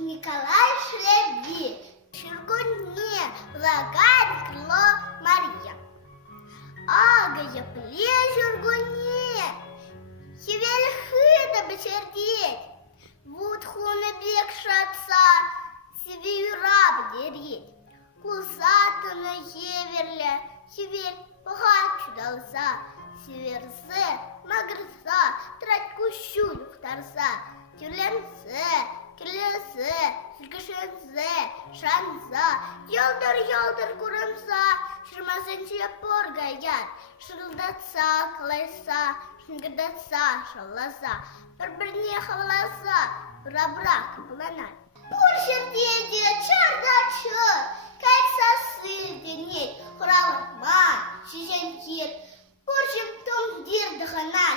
Николай Шлеби, Ширгуне, лагает крыло Мария. Агая плежергуне, Севельхы да бечердеть, Вудхуна бекшатса, Севера бдереть. Кусата на северле, Север погачу дался, Северсе, Магрса, Тратькущу юхтарса, Тюленсе, Келесе, Сілкішенсе, Шанса, Йолдыр курымса, Шырмасынче поргаяр, Шырылдатса, Кылайса, Шынгырдатса, Шалласа, Бір-біріне хаваласа, Бұра-бұра кыпыланар. Пуршырдеде чардачы, Кайса сылденет, Хұралықма, Шешенкет, Пуршым том дерді хана,